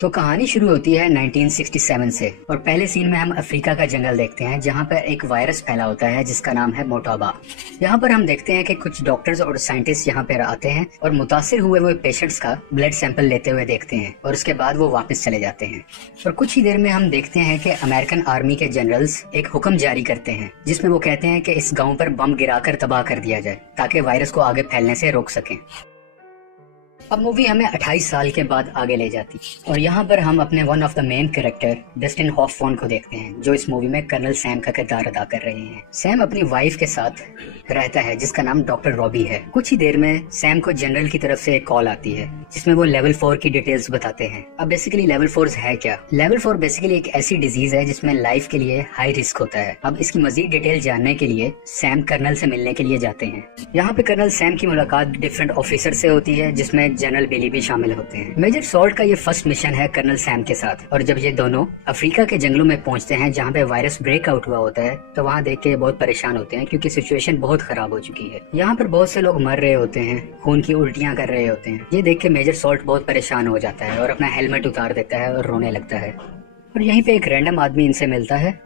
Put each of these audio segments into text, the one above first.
तो कहानी शुरू होती है 1967 से और पहले सीन में हम अफ्रीका का जंगल देखते हैं जहां पर एक वायरस फैला होता है जिसका नाम है मोटाबा। यहाँ पर हम देखते हैं कि कुछ डॉक्टर्स और साइंटिस्ट यहाँ पर आते हैं और मुतासिर हुए वो पेशेंट्स का ब्लड सैंपल लेते हुए देखते हैं और उसके बाद वो वापस चले जाते हैं। और कुछ ही देर में हम देखते हैं कि अमेरिकन आर्मी के जनरल्स एक हुक्म जारी करते हैं जिसमें वो कहते हैं कि इस गाँव पर बम गिराकर तबाह कर दिया जाए ताकि वायरस को आगे फैलने से रोक सकें। अब मूवी हमें 28 साल के बाद आगे ले जाती और यहाँ पर हम अपने one of the main character Dustin Hoffman को देखते हैं जो इस मूवी में कर्नल सैम का किरदार अदा कर रहे हैं। सैम अपनी वाइफ के साथ रहता है जिसका नाम डॉक्टर रॉबी है। कुछ ही देर में सैम को जनरल की तरफ से एक कॉल आती है जिसमें वो लेवल 4 की डिटेल्स बताते हैं। अब बेसिकली लेवल 4 है क्या? लेवल 4 बेसिकली एक ऐसी डिजीज है जिसमें लाइफ के लिए हाई रिस्क होता है। अब इसकी मजीद डिटेल जानने के लिए सैम कर्नल से मिलने के लिए जाते हैं। यहाँ पे कर्नल सैम की मुलाकात डिफरेंट ऑफिसर से होती है जिसमें जनरल बेली भी शामिल होते हैं। मेजर सॉल्ट का ये फर्स्ट मिशन है कर्नल सैम के साथ और जब ये दोनों अफ्रीका के जंगलों में पहुंचते हैं जहाँ पे वायरस ब्रेकआउट हुआ होता है तो वहाँ देख के बहुत परेशान होते हैं क्योंकि सिचुएशन बहुत खराब हो चुकी है। यहाँ पर बहुत से लोग मर रहे होते हैं, खून की उल्टियाँ कर रहे होते हैं। ये देख के मेजर सॉल्ट बहुत परेशान हो जाता है और अपना हेलमेट उतार देता है और रोने लगता है। और यहीं पे एक रैंडम आदमी इनसे मिलता है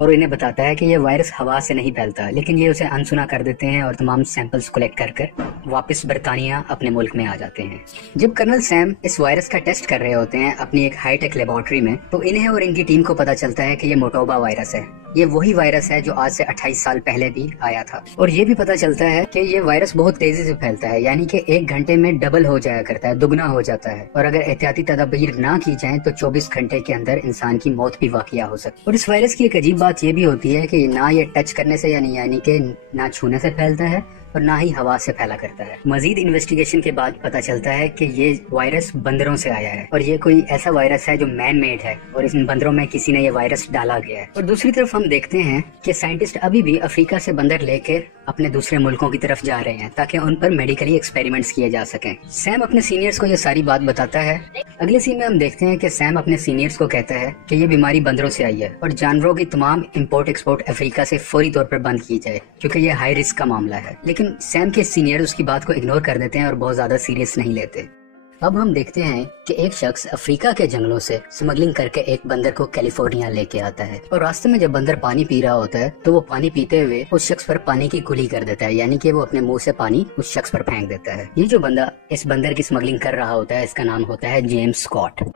और इन्हें बताता है कि ये वायरस हवा से नहीं फैलता, लेकिन ये उसे अनसुना कर देते हैं और तमाम सैंपल्स कलेक्ट कर वापस बरतानिया अपने मुल्क में आ जाते हैं। जब कर्नल सैम इस वायरस का टेस्ट कर रहे होते हैं अपनी एक हाईटेक लेबोरेटरी में तो इन्हें और इनकी टीम को पता चलता है कि ये मोटोबा वायरस है। ये वही वायरस है जो आज से 28 साल पहले भी आया था। और ये भी पता चलता है कि ये वायरस बहुत तेजी से फैलता है, यानी कि 1 घंटे में डबल हो जाया करता है, दुगना हो जाता है। और अगर एहतियाती तदबीर ना की जाए तो 24 घंटे के अंदर इंसान की मौत भी वाक़िया हो सकती है। और इस वायरस की एक अजीब बात ये भी होती है कि ना ये टच करने से यानी कि ना छूने से फैलता है और ना ही हवा से फैला करता है। मजीद इन्वेस्टिगेशन के बाद पता चलता है कि ये वायरस बंदरों से आया है और ये कोई ऐसा वायरस है जो मैन मेड है और इन बंदरों में किसी ने ये वायरस डाला गया है। और दूसरी तरफ हम देखते हैं कि साइंटिस्ट अभी भी अफ्रीका से बंदर लेकर अपने दूसरे मुल्कों की तरफ जा रहे हैं ताकि उन पर मेडिकली एक्सपेरिमेंट्स किए जा सकें। सैम अपने सीनियर्स को ये सारी बात बताता है। अगले सीन में हम देखते हैं कि सैम अपने सीनियर्स को कहता है कि ये बीमारी बंदरों से आई है और जानवरों की तमाम इम्पोर्ट एक्सपोर्ट अफ्रीका से फौरी तौर पर बंद की जाए क्योंकि ये हाई रिस्क का मामला है। लेकिन सैम के सीनियर उसकी बात को इग्नोर कर देते हैं और बहुत ज्यादा सीरियस नहीं लेते। अब हम देखते हैं कि एक शख्स अफ्रीका के जंगलों से स्मगलिंग करके एक बंदर को कैलिफोर्निया लेके आता है और रास्ते में जब बंदर पानी पी रहा होता है तो वो पानी पीते हुए उस शख्स पर पानी की कुली कर देता है, यानी कि वो अपने मुंह से पानी उस शख्स पर फेंक देता है। ये जो बंदा इस बंदर की स्मगलिंग कर रहा होता है इसका नाम होता है जेम्स स्कॉट।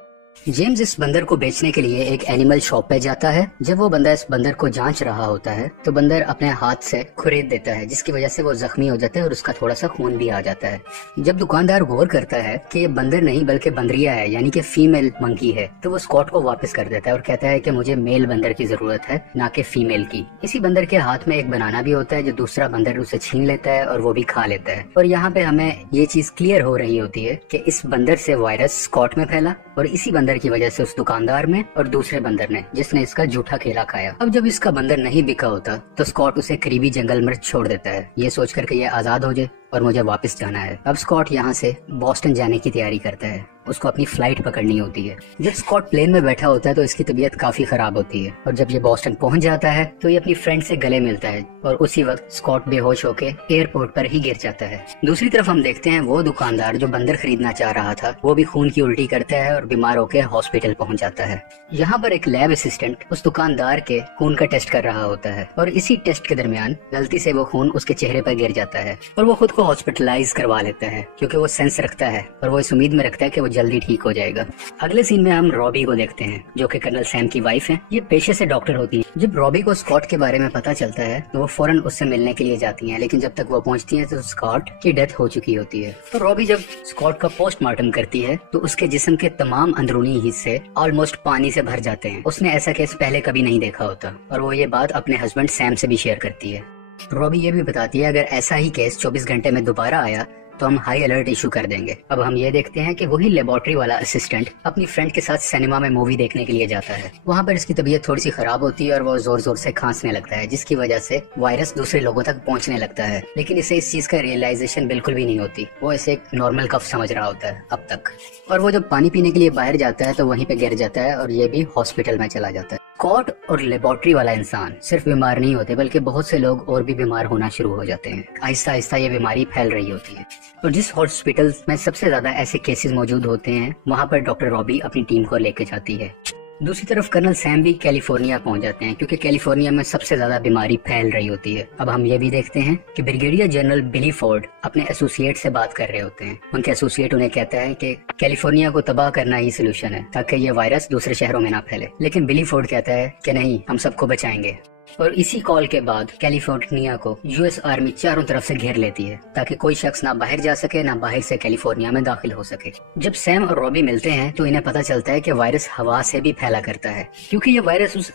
जेम्स इस बंदर को बेचने के लिए एक एनिमल शॉप पे जाता है। जब वो बंदा इस बंदर को जांच रहा होता है तो बंदर अपने हाथ से खुरेद देता है जिसकी वजह से वो जख्मी हो जाता है और उसका थोड़ा सा खून भी आ जाता है। जब दुकानदार गौर करता है कि ये बंदर नहीं बल्कि बंदरिया है यानी कि फीमेल मंकी है तो वो स्कॉट को वापस कर देता है और कहता है कि मुझे मेल बंदर की जरूरत है ना कि फीमेल की। इसी बंदर के हाथ में एक बनाना भी होता है जो दूसरा बंदर उसे छीन लेता है और वो भी खा लेता है। और यहाँ पे हमें ये चीज क्लियर हो रही होती है कि इस बंदर से वायरस स्कॉट में फैला और इसी बंदर की वजह से उस दुकानदार में और दूसरे बंदर ने जिसने इसका जूठा खेला खाया। अब जब इसका बंदर नहीं बिका होता तो स्कॉट उसे करीबी जंगल में छोड़ देता है ये सोच कर के ये आजाद हो जाए और मुझे वापस जाना है। अब स्कॉट यहाँ से बॉस्टन जाने की तैयारी करता है, उसको अपनी फ्लाइट पकड़नी होती है। जब स्कॉट प्लेन में बैठा होता है तो इसकी तबीयत काफी खराब होती है और जब ये बॉस्टन पहुंच जाता है तो ये अपनी फ्रेंड से गले मिलता है और उसी वक्त स्कॉट बेहोश होके एयरपोर्ट पर ही गिर जाता है। दूसरी तरफ हम देखते हैं वो दुकानदार जो बंदर खरीदना चाह रहा था वो भी खून की उल्टी करता है और बीमार होकर हॉस्पिटल पहुंच जाता है। यहाँ पर एक लैब असिस्टेंट उस दुकानदार के खून का टेस्ट कर रहा होता है और इसी टेस्ट के दरमियान गलती से वो खून उसके चेहरे पर गिर जाता है और वो खुद को हॉस्पिटलाइज करवा लेता है क्योंकि वो सेंस रखता है और वो इस उम्मीद में रखता है कि वो जल्दी ठीक हो जाएगा। अगले सीन में हम रॉबी को देखते हैं जो कि कर्नल सैम की वाइफ है। ये पेशे से डॉक्टर होती है। जब रॉबी को स्कॉट के बारे में पता चलता है तो वो फौरन उससे मिलने के लिए जाती हैं, लेकिन जब तक वो पहुंचती हैं तो स्कॉट की डेथ हो चुकी होती है। तो रॉबी जब स्कॉट का पोस्टमार्टम करती है तो उसके जिस्म के तमाम अंदरूनी हिस्से ऑलमोस्ट पानी से भर जाते हैं। उसने ऐसा केस पहले कभी नहीं देखा होता और वो ये बात अपने हस्बैंड सैम से भी शेयर करती है। रॉबी ये भी बताती है अगर ऐसा ही केस 24 घंटे में दोबारा आया तो हम हाई अलर्ट इशू कर देंगे। अब हम ये देखते हैं कि वही लेबोरेटरी वाला असिस्टेंट अपनी फ्रेंड के साथ सिनेमा में मूवी देखने के लिए जाता है। वहाँ पर इसकी तबीयत थोड़ी सी खराब होती है और वो जोर जोर से खांसने लगता है जिसकी वजह से वायरस दूसरे लोगों तक पहुँचने लगता है, लेकिन इसे इस चीज का रियलाइजेशन बिल्कुल भी नहीं होती। वो इसे एक नॉर्मल कफ समझ रहा होता है अब तक। और वो जब पानी पीने के लिए बाहर जाता है तो वहीं पे गिर जाता है और ये भी हॉस्पिटल में चला जाता है। कॉट और लेबोरेटरी वाला इंसान सिर्फ बीमार नहीं होते, बल्कि बहुत से लोग और भी बीमार होना शुरू हो जाते हैं। आहिस्ता आहिस्ता ये बीमारी फैल रही होती है। और जिस हॉस्पिटल में सबसे ज्यादा ऐसे केसेस मौजूद होते हैं, वहाँ पर डॉक्टर रॉबी अपनी टीम को लेके जाती है। दूसरी तरफ कर्नल सैम भी कैलिफोर्निया पहुंच जाते हैं, क्योंकि कैलिफोर्निया में सबसे ज्यादा बीमारी फैल रही होती है। अब हम ये भी देखते हैं कि ब्रिगेडियर जनरल बिली फोर्ड अपने एसोसिएट से बात कर रहे होते हैं। उनके एसोसिएट उन्हें कहता है कि कैलिफोर्निया को तबाह करना ही सोल्यूशन है, ताकि ये वायरस दूसरे शहरों में ना फैले। लेकिन बिली फोर्ड कहता है कि नहीं, हम सबको बचाएंगे। और इसी कॉल के बाद कैलिफोर्निया को यूएस आर्मी चारों तरफ से घेर लेती है, ताकि कोई शख्स ना बाहर जा सके, ना बाहर से कैलिफोर्निया में दाखिल हो सके। जब सैम और रॉबी मिलते हैं तो इन्हें पता चलता है कि वायरस हवा से भी फैला करता है, क्योंकि ये वायरस उस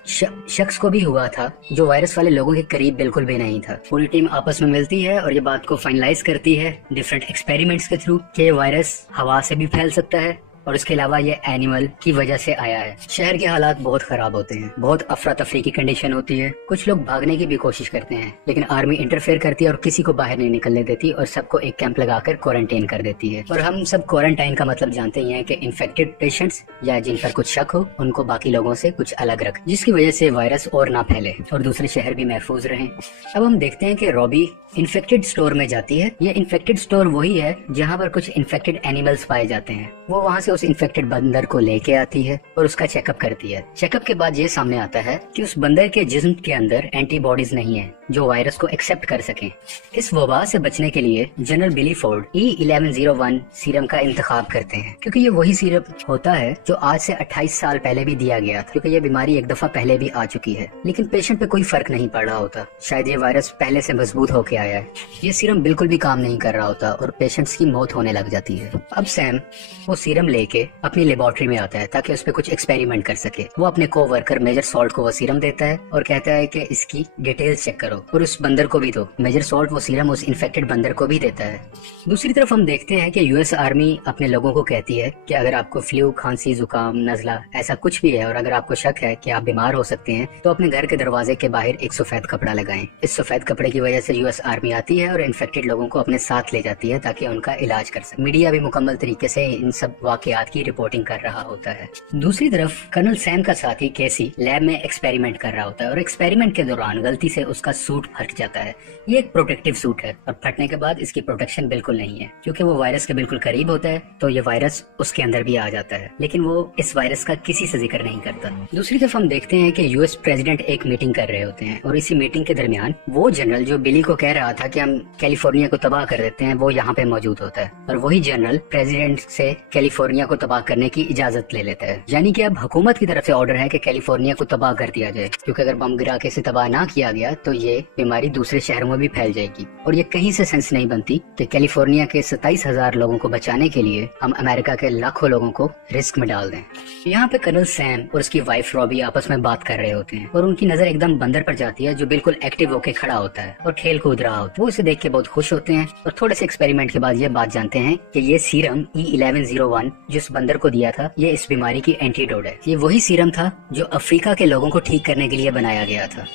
शख्स को भी हुआ था जो वायरस वाले लोगों के करीब बिल्कुल भी नहीं था। पूरी टीम आपस में मिलती है और ये बात को फाइनलाइज करती है डिफरेंट एक्सपेरिमेंट्स के थ्रू कि ये वायरस हवा से भी फैल सकता है और इसके अलावा ये एनिमल की वजह से आया है। शहर के हालात बहुत खराब होते हैं, बहुत अफरा तफरी की कंडीशन होती है। कुछ लोग भागने की भी कोशिश करते हैं, लेकिन आर्मी इंटरफेयर करती है और किसी को बाहर नहीं निकलने देती और सबको एक कैंप लगाकर क्वारंटाइन कर देती है। और हम सब क्वारंटाइन का मतलब जानते ही हैं कि इन्फेक्टेड पेशेंट्स या जिन पर कुछ शक हो, उनको बाकी लोगों से कुछ अलग रख, जिसकी वजह से वायरस और ना फैले और दूसरे शहर भी महफूज रहें। अब हम देखते हैं कि रॉबी इन्फेक्टेड स्टोर में जाती है। ये इन्फेक्टेड स्टोर वही है जहाँ पर कुछ इन्फेक्टेड एनिमल्स पाए जाते हैं। वो वहाँ से उस इन्फेक्टेड बंदर को लेके आती है और उसका चेकअप करती है। चेकअप के बाद ये सामने आता है कि उस बंदर के जिस्म के अंदर एंटीबॉडीज नहीं है जो वायरस को एक्सेप्ट कर सके। इस वबा से बचने के लिए जनरल बिली फोर्ड E1101 सीरम का इंतखाब करते हैं, क्योंकि ये वही सीरम होता है जो आज से 28 साल पहले भी दिया गया था, क्योंकि ये बीमारी एक दफा पहले भी आ चुकी है। लेकिन पेशेंट पे कोई फर्क नहीं पड़ रहा होता, शायद ये वायरस पहले से मजबूत होके आया है। ये सीरम बिल्कुल भी काम नहीं कर रहा होता और पेशेंट्स की मौत होने लग जाती है। अब सैम वो सीरम लेके अपनी लेबोरेटरी में आता है ताकि उस पर कुछ एक्सपेरिमेंट कर सके। वो अपने को वर्कर मेजर सॉल्ट को वो सीरम देता है और कहता है कि इसकी डिटेल्स चेक करो और उस बंदर को भी दो। मेजर सॉल्ट वो सीरम उस इन्फेक्टेड बंदर को भी देता है। दूसरी तरफ हम देखते हैं कि यूएस आर्मी अपने लोगों को कहती है कि अगर आपको फ्लू, खांसी, जुकाम, नजला ऐसा कुछ भी है और अगर आपको शक है कि आप बीमार हो सकते हैं, तो अपने घर के दरवाजे के बाहर एक सफेद कपड़ा लगाएं। इस सफेद कपड़े की वजह से यूएस आर्मी आती है और इन्फेक्टेड लोगों को अपने साथ ले जाती है ताकि उनका इलाज कर सके। मीडिया भी मुकम्मल तरीके से इन सब वाकयात की रिपोर्टिंग कर रहा होता है। दूसरी तरफ कर्नल सैम का साथी कैसी लैब में एक्सपेरिमेंट कर रहा होता है और एक्सपेरिमेंट के दौरान गलती से उसका सूट फट जाता है। ये एक प्रोटेक्टिव सूट है और फटने के बाद इसकी प्रोटेक्शन बिल्कुल नहीं है, क्योंकि वो वायरस के बिल्कुल करीब होता है तो ये वायरस उसके अंदर भी आ जाता है, लेकिन वो इस वायरस का किसी से जिक्र नहीं करता। दूसरी तरफ हम देखते हैं कि यूएस प्रेसिडेंट एक मीटिंग कर रहे होते हैं और इसी मीटिंग के दरमियान वो जनरल जो बिली को कह रहा था कि हम कैलिफोर्निया को तबाह कर देते हैं, वो यहाँ पे मौजूद होता है और वही जनरल प्रेसिडेंट से कैलिफोर्निया को तबाह करने की इजाजत ले लेता है। यानी कि अब हुकूमत की तरफ से ऑर्डर है कि कैलिफोर्निया को तबाह कर दिया जाए, क्योंकि अगर बम गिरा के इसे तबाह ना किया गया तो ये बीमारी दूसरे शहरों में भी फैल जाएगी। और ये कहीं से सेंस नहीं बनती कि कैलिफोर्निया के 27,000 लोगों को बचाने के लिए हम अमेरिका के लाखों लोगों को रिस्क में डाल दें। यहाँ पे कर्नल सैम और उसकी वाइफ रॉबी आपस में बात कर रहे होते हैं और उनकी नजर एकदम बंदर पर जाती है जो बिल्कुल एक्टिव होकर खड़ा होता है और खेल कूद रहा होता है। वो इसे देख के बहुत खुश होते हैं और थोड़े से एक्सपेरिमेंट के बाद ये बात जानते हैं कि ये सीरम E1101 जिस बंदर को दिया था, ये इस बीमारी की एंटीडोट है। ये वही सीरम था जो अफ्रीका के लोगों को ठीक करने के लिए बनाया गया था।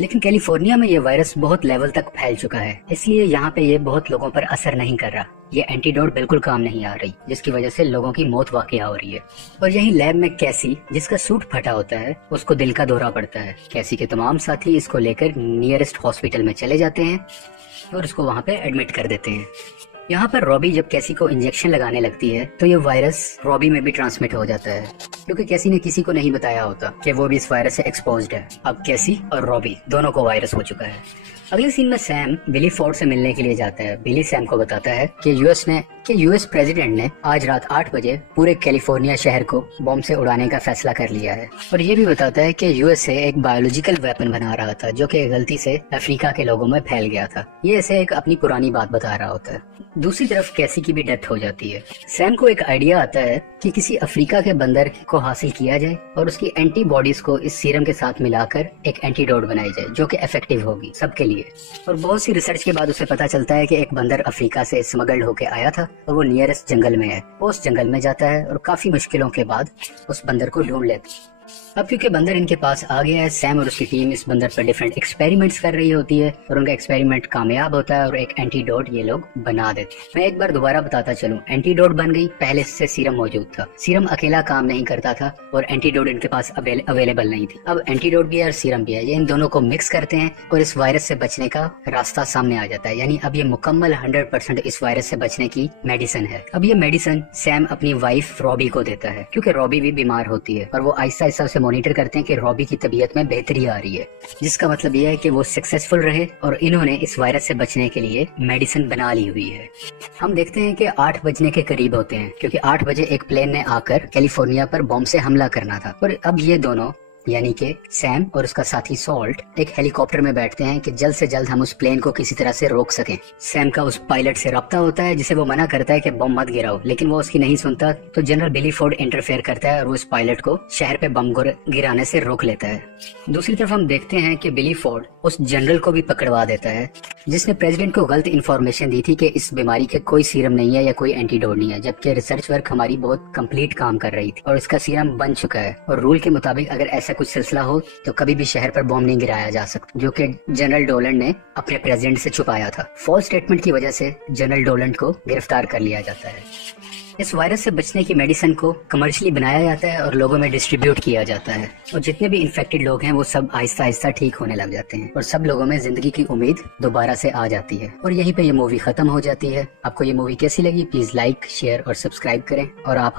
लेकिन कैलिफोर्निया में ये वायरस बहुत लेवल तक फैल चुका है, इसलिए यहाँ पे ये बहुत लोगों पर असर नहीं कर रहा। ये एंटीडोट बिल्कुल काम नहीं आ रही, जिसकी वजह से लोगों की मौत वाकया हो रही है। और यही लैब में कैसी, जिसका सूट फटा होता है, उसको दिल का दौरा पड़ता है। कैसी के तमाम साथी इसको लेकर नियरेस्ट हॉस्पिटल में चले जाते हैं और उसको वहाँ पे एडमिट कर देते हैं। यहाँ पर रॉबी जब कैसी को इंजेक्शन लगाने लगती है तो ये वायरस रॉबी में भी ट्रांसमिट हो जाता है, क्योंकि कैसी ने किसी को नहीं बताया होता कि वो भी इस वायरस से एक्सपोज्ड है। अब कैसी और रॉबी दोनों को वायरस हो चुका है। अगले सीन में सैम बिली फोर्ड से मिलने के लिए जाता है। बिली सैम को बताता है कि यूएस प्रेसिडेंट ने आज रात 8 बजे पूरे कैलिफोर्निया शहर को बॉम्ब से उड़ाने का फैसला कर लिया है। और ये भी बताता है कि यूएसए एक बायोलॉजिकल वेपन बना रहा था जो कि गलती से अफ्रीका के लोगों में फैल गया था। ये ऐसे एक अपनी पुरानी बात बता रहा होता है। दूसरी तरफ कैसी की भी डेथ हो जाती है। सैम को एक आइडिया आता है कि किसी अफ्रीका के बंदर को हासिल किया जाए और उसकी एंटीबॉडीज को इस सीरम के साथ मिलाकर एक एंटीडोट बनाई जाए जो कि इफेक्टिव होगी सबके लिए। और बहुत सी रिसर्च के बाद उसे पता चलता है कि एक बंदर अफ्रीका से स्मगल्ड होके आया था और वो नियरेस्ट जंगल में है। वो उस जंगल में जाता है और काफी मुश्किलों के बाद उस बंदर को ढूंढ लेता है। अब क्योंकि बंदर इनके पास आ गया है, सैम और उसकी टीम इस बंदर पर डिफरेंट एक्सपेरिमेंट्स कर रही होती है और उनका एक्सपेरिमेंट कामयाब होता है और एक एंटीडोट ये लोग बना देते हैं। मैं एक बार दोबारा बताता चलूं, एंटीडोट बन गई, पहले से सीरम मौजूद था। सीरम अकेला काम नहीं करता था और एंटीडोट इनके पास अवेलेबल नहीं थी। अब एंटीडोट भी है और सीरम भी है, ये इन दोनों को मिक्स करते हैं और इस वायरस से बचने का रास्ता सामने आ जाता है। यानी अब ये मुकम्मल 100% इस वायरस से बचने की मेडिसिन है। अब ये मेडिसिन सैम अपनी वाइफ रॉबी को देता है क्योंकि रॉबी भी बीमार होती है और वो आहिस्ता आहिस्ता उसे मॉनिटर करते हैं कि रॉबी की तबीयत में बेहतरी आ रही है, जिसका मतलब यह है कि वो सक्सेसफुल रहे और इन्होंने इस वायरस से बचने के लिए मेडिसिन बना ली हुई है। हम देखते हैं कि 8 बजने के करीब होते हैं क्योंकि 8 बजे एक प्लेन ने आकर कैलिफोर्निया पर बॉम्ब से हमला करना था और अब ये दोनों यानी कि सैम और उसका साथी सॉल्ट एक हेलीकॉप्टर में बैठते हैं कि जल्द से जल्द हम उस प्लेन को किसी तरह से रोक सकें। सैम का उस पायलट से रब्ता होता है जिसे वो मना करता है कि बम मत गिराओ, लेकिन वो उसकी नहीं सुनता। तो जनरल बिली फोर्ड इंटरफेयर करता है और वो उस पायलट को शहर पे बम गिराने से रोक लेता है। दूसरी तरफ हम देखते हैं कि बिली फोर्ड उस जनरल को भी पकड़वा देता है जिसने प्रेसिडेंट को गलत इन्फॉर्मेशन दी थी कि इस बीमारी के कोई सीरम नहीं है या कोई एंटीडोट नहीं है, जबकि रिसर्च वर्क हमारी बहुत कंप्लीट काम कर रही थी और इसका सीरम बन चुका है और रूल के मुताबिक अगर ऐसा कुछ सिलसिला हो तो कभी भी शहर पर बॉम्ब नहीं गिराया जा सकता, जो कि जनरल डोलंड ने अपने प्रेसिडेंट से छुपाया था। फॉल्स स्टेटमेंट की वजह से जनरल डोलंड को गिरफ्तार कर लिया जाता है। इस वायरस से बचने की मेडिसिन को कमर्शियली बनाया जाता है और लोगों में डिस्ट्रीब्यूट किया जाता है और जितने भी इन्फेक्टेड लोग हैं वो सब आहिस्ता आहिस्ता ठीक होने लग जाते हैं और सब लोगों में जिंदगी की उम्मीद दोबारा से आ जाती है और यहीं पे ये मूवी खत्म हो जाती है। आपको ये मूवी कैसी लगी? प्लीज लाइक, शेयर और सब्सक्राइब करें और आप